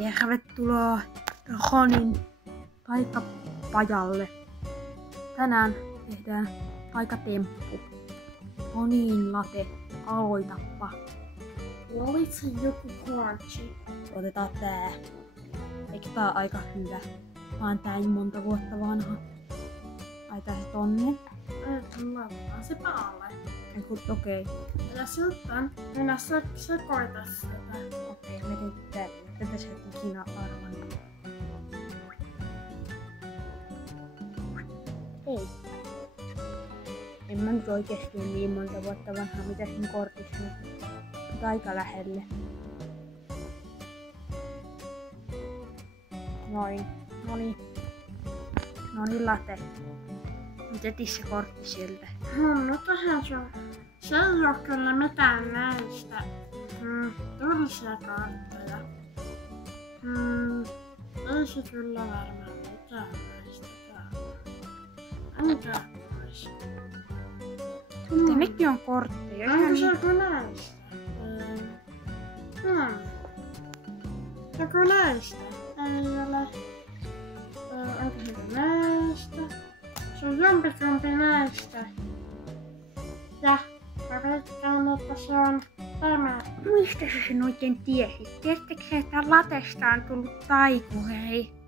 Tervetuloa Ronin taikapajalle. Tänään tehdään taikatemppu. Ronin late, aloitappa. Valitse joku kortsi. Otetaan tää. Eikö tää aika hyvä? Mä oon tää monta vuotta vanha. Laitetaan se tonne. Laitetaan se päälle. Okei. Ja sitten minä sekoita sitä. Okei, me tein tätä se ikinä arvannut. Ei. En mä nyt oikeesti niin monta vuotta vanhaa, mitä siinä kortissa nyt. Mutta aika lähelle. Noin. Noniin late. Nyt etis se kortti sieltä. No tähän se ei oo kyllä mitään näistä. Turhisia kortteja. Ei se kyllä varmaan mitään näistä täällä. Antaa pois. Mutta nekin on kortteja. Onko se joku näistä? Joku näistä? Ei ole. Onko se näistä? Se on jompikumpi näistä. Ja mä veikkaan, että se on tämä. Mistä sä sen oikein tiesit? Tiedättekö, että latesta on tullut taikuri?